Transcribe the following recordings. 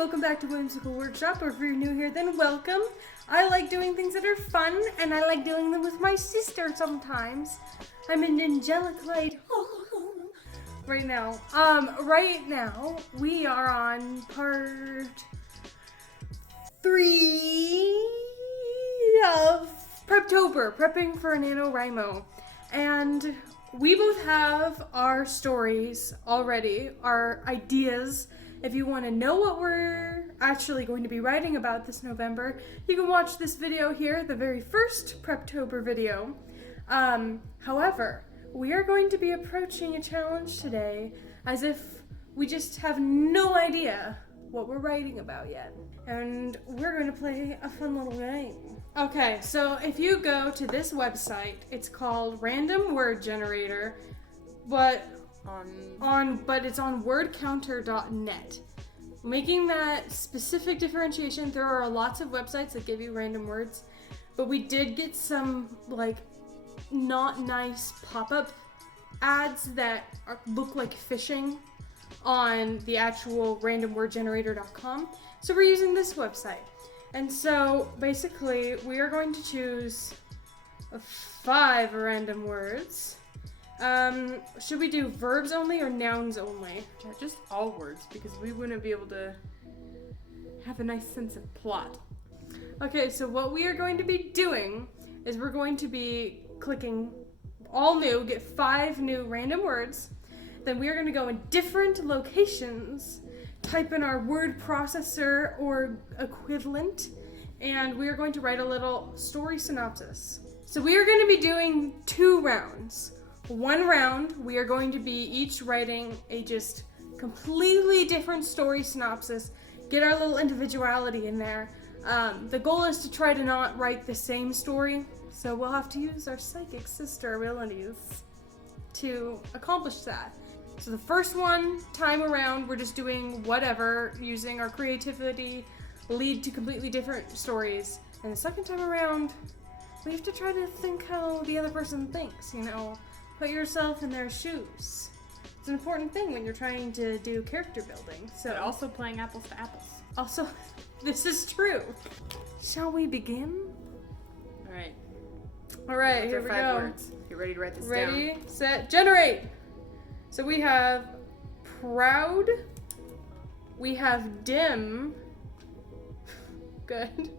welcome back to Whimsical Workshop, or if you're new here, then welcome. I like doing things that are fun, and I like doing them with my sister sometimes. I'm an angelic light right now. Right now, we are on part 3 of Preptober, prepping for NaNoWriMo. And we both have our stories already, our ideas. If you want to know what we're actually going to be writing about this November, you can watch this video here, the very first Preptober video. However, we are going to be approaching a challenge today as if we just have no idea what we're writing about yet. And we're going to play a fun little game. Okay, so if you go to this website, it's called Random Word Generator, but it's on wordcounter.net. Making that specific differentiation, there are lots of websites that give you random words, but we did get some not nice pop-up ads that look like phishing on the actual randomwordgenerator.com. So we're using this website. And so basically we are going to choose 5 random words. Should we do verbs only or nouns only? Yeah, just all words, because we wouldn't be able to have a nice sense of plot. Okay, so what we are going to be doing is we're going to be clicking all new, get 5 new random words. Then we are going to go in different locations, type in our word processor or equivalent, and we are going to write a little story synopsis. So we are going to be doing 2 rounds. 1 round, we are going to be each writing a just completely different story synopsis, get our little individuality in there. The goal is to try to not write the same story, so we'll have to use our psychic sister abilities to accomplish that. So the first time around, we're just doing whatever, using our creativity, lead to completely different stories. And the second time around, we have to try to think how the other person thinks, Put yourself in their shoes. It's an important thing when you're trying to do character building. But also playing apples to apples. Also, this is true. Shall we begin? Alright, here we 5 go. words. You ready to write this down? Ready, set, generate! So we have proud, we have dim, good,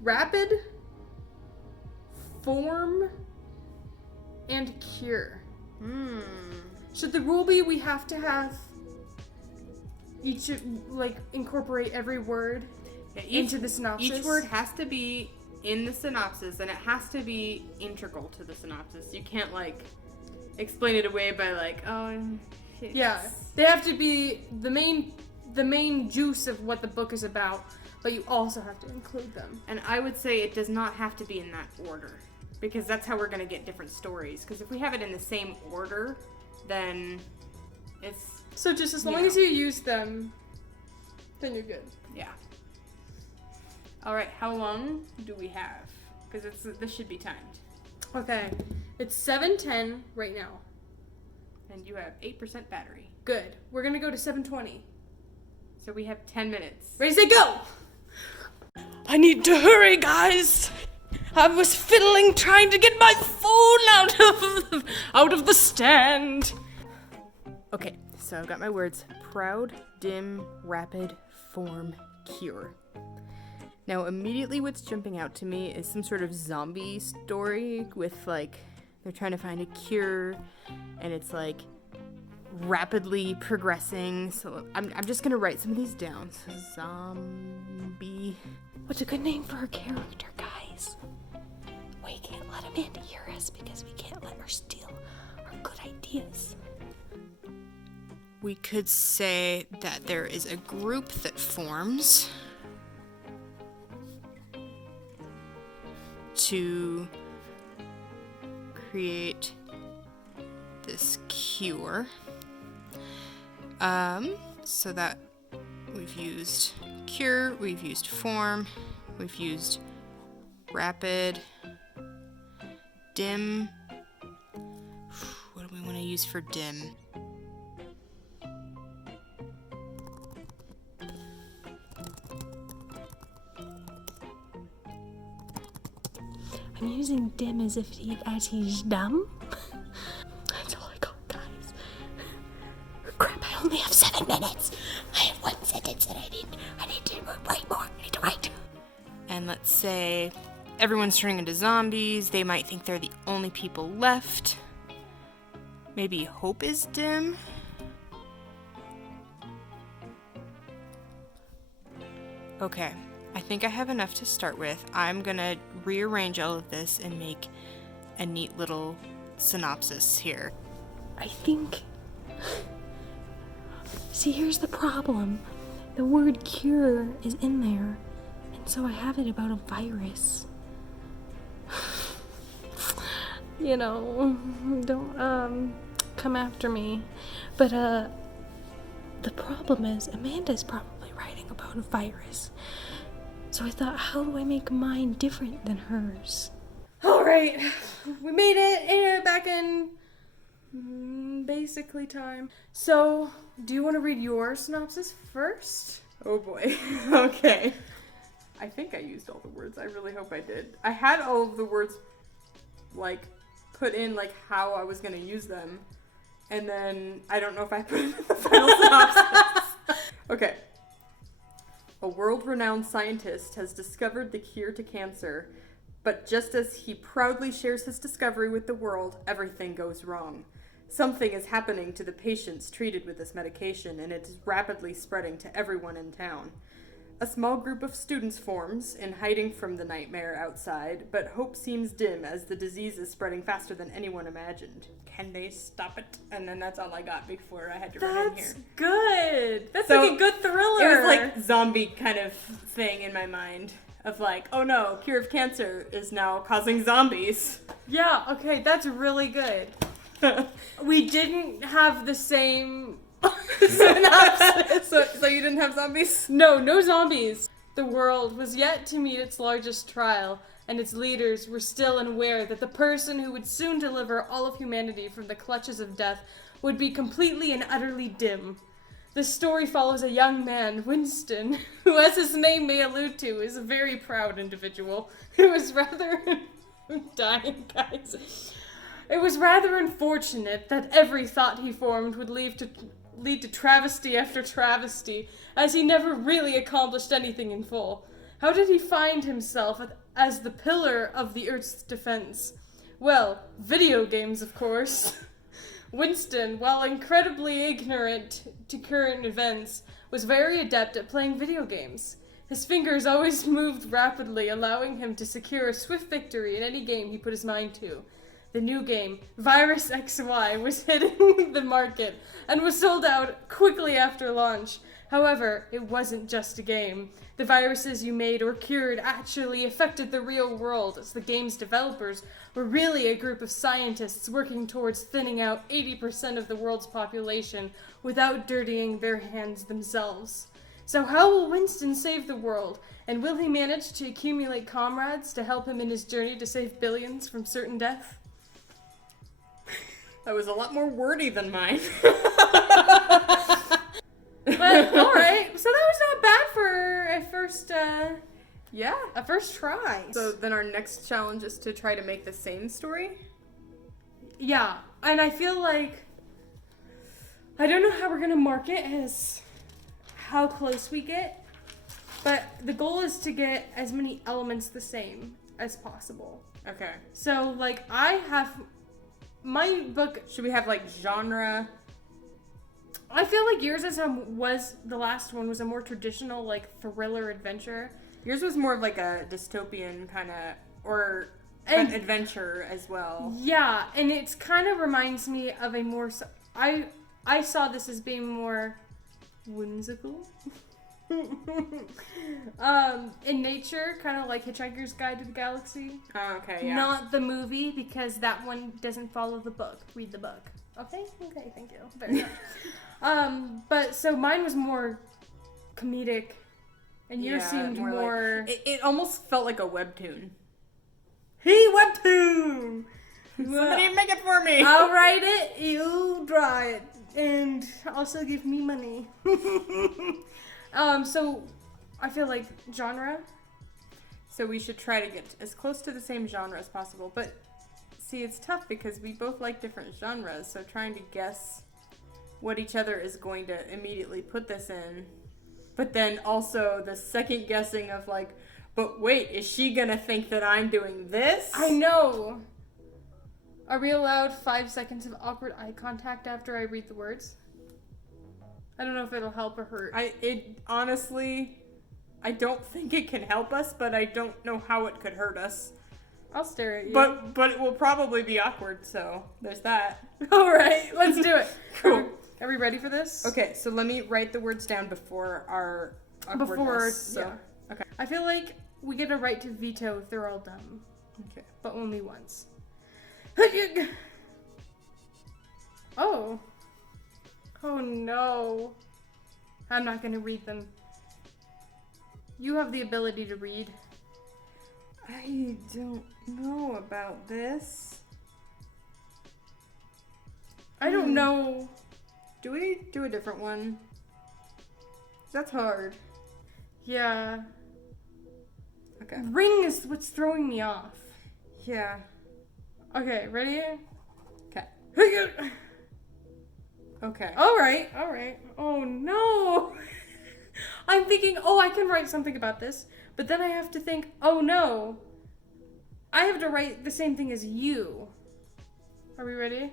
rapid, form, and cure. Should the rule be we have to have each, incorporate every word into the synopsis? Each word has to be in the synopsis, and it has to be integral to the synopsis. You can't, explain it away by, Yeah, they have to be the main juice of what the book is about, but you also have to include them. And I would say it does not have to be in that order, because that's how we're going to get different stories. Because if we have it in the same order, then it's... So just as long as you use them, then you're good. Yeah. Alright, how long do we have? Because this should be timed. Okay, it's 7:10 right now. And you have 8% battery. Good. We're going to go to 7:20. So we have 10 minutes. Ready, set, go! I need to hurry, guys! I was fiddling trying to get my phone out of the stand. Okay, so I've got my words. Proud, dim, rapid, form, cure. Now, immediately what's jumping out to me is some sort of zombie story with, they're trying to find a cure, and it's, rapidly progressing. So I'm just gonna write some of these down. So, zombie. What's a good name for her character, guys? We can't let him in to hear us because we can't let her steal our good ideas. We could say that there is a group that forms to create this cure. So that we've used cure, we've used form, we've used rapid, dim. What do we want to use for dim? I'm using dim as he's dumb. That's all I got, guys. Crap, I only have 7 minutes. I have 1 sentence and I need to write more. I need to write. And let's say everyone's turning into zombies. They might think they're the only people left. Maybe hope is dim. Okay, I think I have enough to start with. I'm gonna rearrange all of this and make a neat little synopsis here. I think... See, here's the problem. The word cure is in there. And so I have it about a virus. You know, don't, come after me. But, the problem is Amanda's probably writing about a virus. So I thought, how do I make mine different than hers? All right, we made it back in basically time. So, do you want to read your synopsis first? Oh boy. Okay. I think I used all the words. I really hope I did. I had all of the words, like, put in, like, how I was going to use them. And then I don't know if I put it in the final synopsis. Okay. A world-renowned scientist has discovered the cure to cancer, but just as he proudly shares his discovery with the world, everything goes wrong. Something is happening to the patients treated with this medication, and it is rapidly spreading to everyone in town. A small group of students forms, in hiding from the nightmare outside, but hope seems dim as the disease is spreading faster than anyone imagined. Can they stop it? And then that's all I got before I had to run in here. That's good. That's So, like a good thriller. It was like zombie kind of thing in my mind. Of like, oh no, cure of cancer is now causing zombies. Yeah, okay, that's really good. We didn't have the same synopsis. So you didn't have zombies? No zombies. The world was yet to meet its largest trial, and its leaders were still unaware that the person who would soon deliver all of humanity from the clutches of death would be completely and utterly dim. The story follows a young man, Winston, who, as his name may allude to, is a very proud individual who is rather... I'm dying, guys. It was rather unfortunate that every thought he formed would lead to travesty after travesty, as he never really accomplished anything in full. How did he find himself as the pillar of the Earth's defense? Well, video games, of course. Winston, while incredibly ignorant to current events, was very adept at playing video games. His fingers always moved rapidly, allowing him to secure a swift victory in any game he put his mind to. The new game, Virus XY, was hitting the market and was sold out quickly after launch. However, it wasn't just a game. The viruses you made or cured actually affected the real world, as the game's developers were really a group of scientists working towards thinning out 80% of the world's population without dirtying their hands themselves. So how will Winston save the world? And will he manage to accumulate comrades to help him in his journey to save billions from certain death? That was a lot more wordy than mine. But alright, so that was not bad for a first Yeah. a first try. So then our next challenge is to try to make the same story? Yeah, and I feel like I don't know how we're gonna mark it as how close we get, but the goal is to get as many elements the same as possible. Okay. So like I have my book. Should we have like genre? I feel like yours was the last one was a more traditional like thriller adventure. Yours was more of like a dystopian kind of, or an adventure as well. Yeah, and it kind of reminds me of a more. I saw this as being more whimsical. In nature, kind of like Hitchhiker's Guide to the Galaxy. Oh, okay, yeah. Not the movie, because that one doesn't follow the book. Read the book. Okay, thank you very much. But so mine was more comedic, and yours seemed more. Like, it almost felt like a webtoon. Hey, webtoon! Somebody make it for me. I'll write it, you draw it, and also give me money. So I feel like genre. So we should try to get as close to the same genre as possible. But see, it's tough because we both like different genres. So trying to guess what each other is going to immediately put this in. But then also the second guessing of like, but wait, is she gonna think that I'm doing this? I know. Are we allowed 5 seconds of awkward eye contact after I read the words? I don't know if it'll help or hurt. Honestly, I don't think it can help us, but I don't know how it could hurt us. I'll stare at you. But it will probably be awkward, so there's that. All right, let's do it. Cool. Are we ready for this? Okay, so let me write the words down before our awkwardness. Yeah. Okay. I feel like we get a right to veto if they're all dumb, Okay. but only once. Oh. Oh no. I'm not gonna read them. You have the ability to read. I don't know about this. I don't know. Do we do a different one? That's hard. Yeah. Okay. Ring is what's throwing me off. Yeah. Okay, ready? Okay. Okay. Alright. Oh no. I'm thinking, oh, I can write something about this. But then I have to think, oh no. I have to write the same thing as you. Are we ready?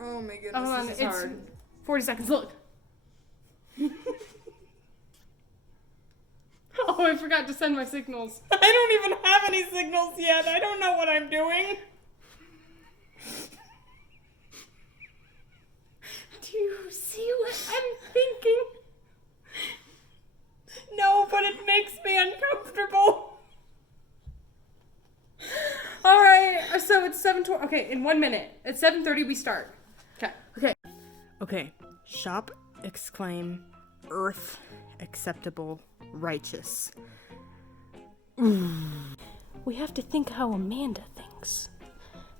Oh my goodness, Hold on, this is it's hard. 40 seconds, look. Oh, I forgot to send my signals. I don't even have any signals yet. I don't know what I'm doing. Do you see what I'm thinking? No, but it makes me uncomfortable. Alright, so it's 7:20. Okay, in 1 minute. At 7:30 we start. Okay. Okay. Shop, exclaim, earth, acceptable, righteous. We have to think how Amanda thinks.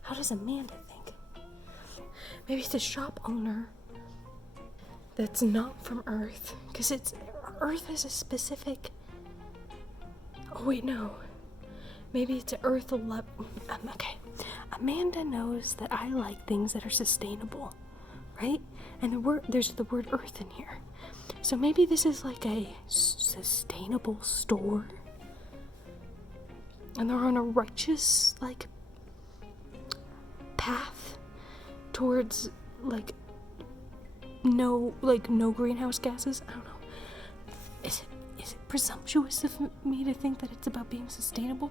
How does Amanda think? Maybe it's a shop owner that's not from Earth. Because Earth is a specific... Oh, wait, no. Maybe it's Earth 11... okay. Amanda knows that I like things that are sustainable, right? And there's the word Earth in here. So maybe this is like a sustainable store. And they're on a righteous, like, path towards, like, no greenhouse gases. I don't know. Is it presumptuous of me to think that it's about being sustainable?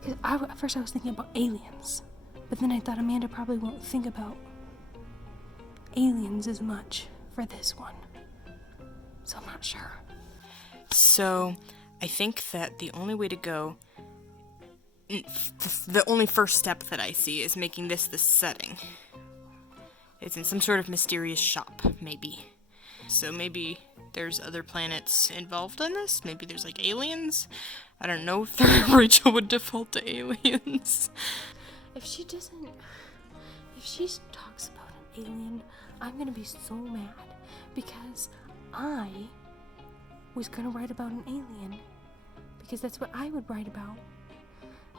Because at first I was thinking about aliens, but then I thought Amanda probably won't think about aliens as much for this one. So I'm not sure. So, I think that the only way to go, the only first step that I see is making this the setting. It's in some sort of mysterious shop, maybe. So maybe there's other planets involved in this? Maybe there's like aliens? I don't know if Rachel would default to aliens. If she talks about an alien, I'm gonna be so mad because I was gonna write about an alien because that's what I would write about,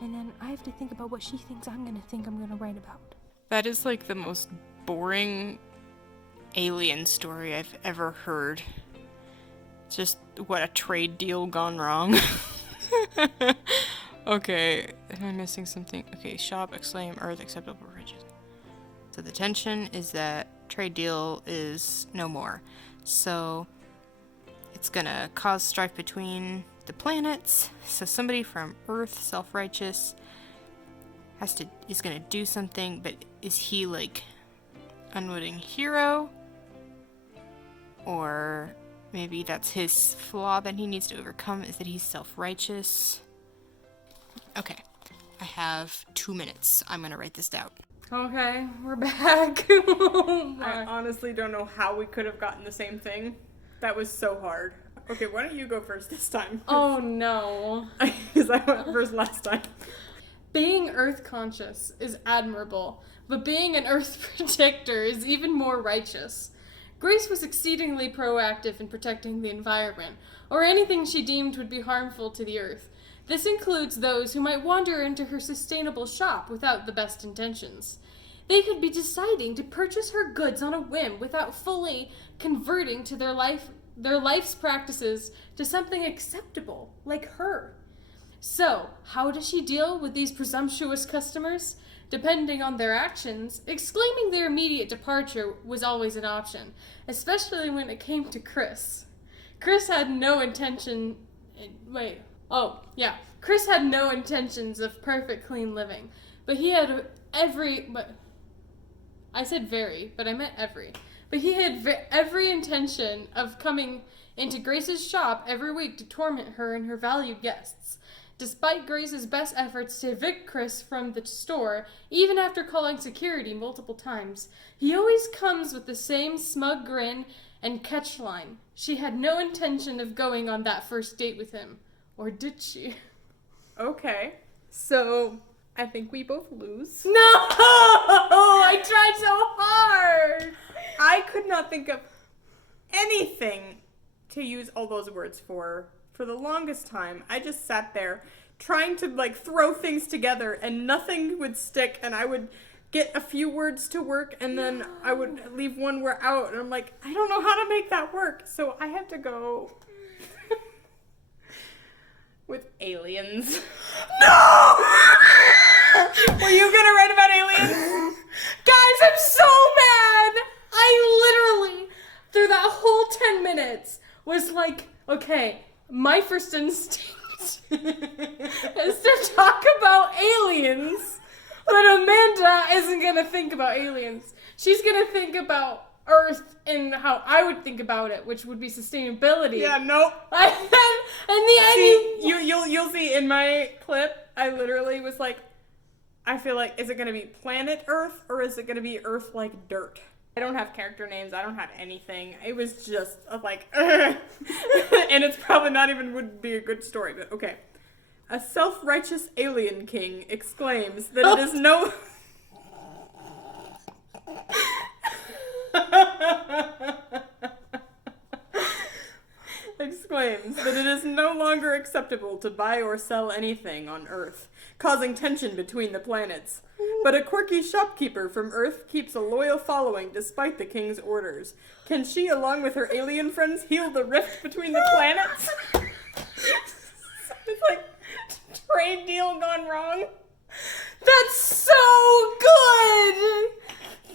and then I have to think about what she thinks I'm gonna write about. That is like the most boring alien story I've ever heard. Just what, a trade deal gone wrong. Okay, am I missing something? Okay, shop, exclaim, earth, acceptable, riches. So the tension is that trade deal is no more. So it's gonna cause strife between the planets. So somebody from Earth, self-righteous, is gonna do something, but is he like unwitting hero? Or maybe that's his flaw that he needs to overcome, is that he's self-righteous. Okay, I have 2 minutes. I'm gonna write this down. Okay, we're back. Oh I my. honestly don't know how we could have gotten the same thing. That was so hard. Okay, why don't you go first this time? Oh no. Because I went first last time. Being Earth conscious is admirable, but being an Earth protector is even more righteous. Grace was exceedingly proactive in protecting the environment, or anything she deemed would be harmful to the Earth. This includes those who might wander into her sustainable shop without the best intentions. They could be deciding to purchase her goods on a whim without fully converting to their life's practices to something acceptable, like her. So, how does she deal with these presumptuous customers? Depending on their actions, exclaiming their immediate departure was always an option, especially when it came to Chris. Chris had no intention. Chris had no intentions of perfect clean living, but he had I said very, but I meant every. But he had every intention of coming into Grace's shop every week to torment her and her valued guests. Despite Grace's best efforts to evict Chris from the store, even after calling security multiple times, he always comes with the same smug grin and catchline. She had no intention of going on that first date with him. Or did she? Okay. So, I think we both lose. No! I tried so hard! I could not think of anything to use all those words for the longest time. I just sat there trying to throw things together and nothing would stick, and I would get a few words to work and then I would leave one word out, and I'm like, I don't know how to make that work, so I have to go with aliens. No! Were you gonna write about aliens? Guys, I'm so mad! I literally, through that whole 10 minutes, was like, okay, my first instinct is to talk about aliens, but Amanda isn't gonna think about aliens. She's gonna think about Earth and how I would think about it, which would be sustainability. Yeah, nope. And the end, See, you'll see in my clip, I literally was like, I feel like, is it gonna be planet Earth or is it gonna be Earth like dirt? I don't have character names, I don't have anything. It was just like, and it's probably not even would be a good story, but okay. A self-righteous alien king exclaims that it is no... exclaims that it is no longer acceptable to buy or sell anything on Earth, causing tension between the planets. But a quirky shopkeeper from Earth keeps a loyal following despite the king's orders. Can she, along with her alien friends, heal the rift between the planets? It's like trade deal gone wrong. that's so good!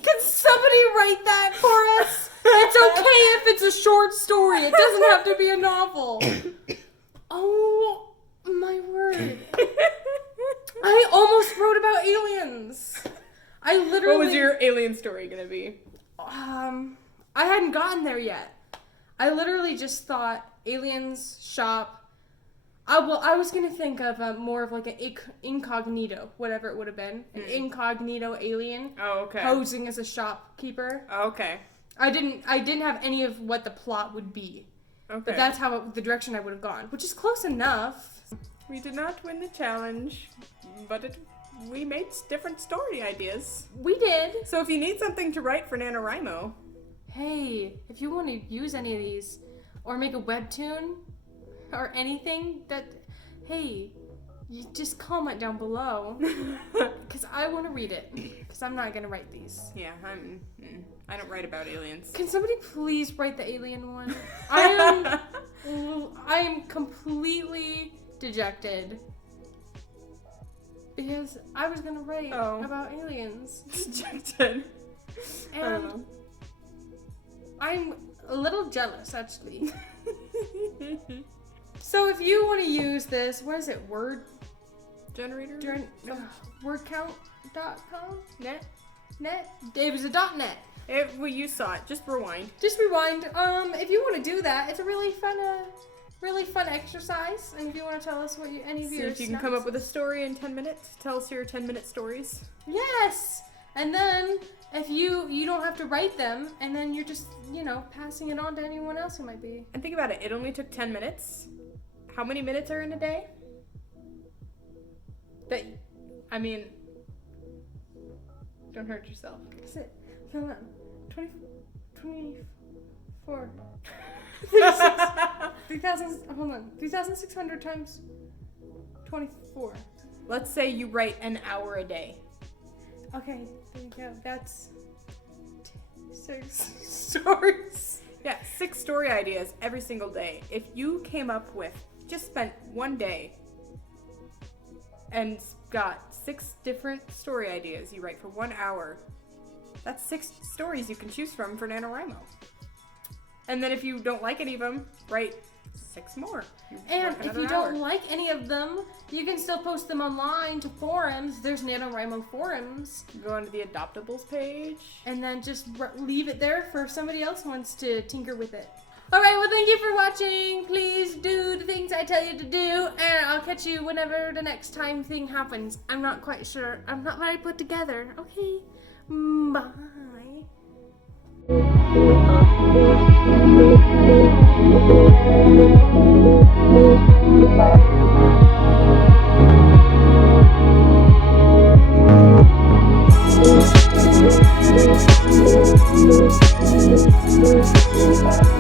Can somebody write that for us? It's okay if it's a short story. It doesn't have to be a novel. Oh, my word. I almost wrote about aliens. I literally... What was your alien story gonna be? I hadn't gotten there yet. I literally just thought aliens shop. I was gonna think of more of like an incognito, whatever it would have been. An incognito alien. Oh, okay. Posing as a shopkeeper. Oh, okay. I didn't have any of what the plot would be. Okay. But that's the direction I would have gone, which is close enough. We did not win the challenge, but we made different story ideas. We did. So if you need something to write for NaNoWriMo, Hey, if you want to use any of these, or make a webtoon, or anything hey, you just comment down below, because I want to read it, because I'm not going to write these. yeah, I don't write about aliens. Can somebody please write the alien one? I am completely dejected, because I was going to write about aliens. Dejected. I don't And know. I'm a little jealous, actually. So if you want to use this, what is it, word Generator? wordcount.com? Net? Net? It was a .net. Well, you saw it. Just rewind. Just rewind. If you want to do that, it's a really fun exercise. And if you want to tell us what any of See your if you can come up with a story in 10 minutes. Tell us your 10-minute stories. Yes! And then, if you don't have to write them, and then you're just, passing it on to anyone else who might be. And think about it. It only took 10 minutes. How many minutes are in a day? Don't hurt yourself. That's it. Hold on. 24. 3,000, hold on. 3,600 times 24. Let's say you write an hour a day. Okay, there you go. That's 6 stories. Yeah, 6 story ideas every single day. If you came up with, just spent one day and got 6 different story ideas you write for 1 hour, that's 6 stories you can choose from for NaNoWriMo. And then if you don't like any of them, write 6 more. And work if another you hour. don't like any of them, you can still post them online to forums. There's NaNoWriMo forums. Go onto the adoptables page. And then just leave it there for if somebody else wants to tinker with it. Alright, well thank you for watching. Please do the things I tell you to do. And I'll catch you whenever the next time thing happens. I'm not quite sure. I'm not very put together. Okay. Bye. Bye.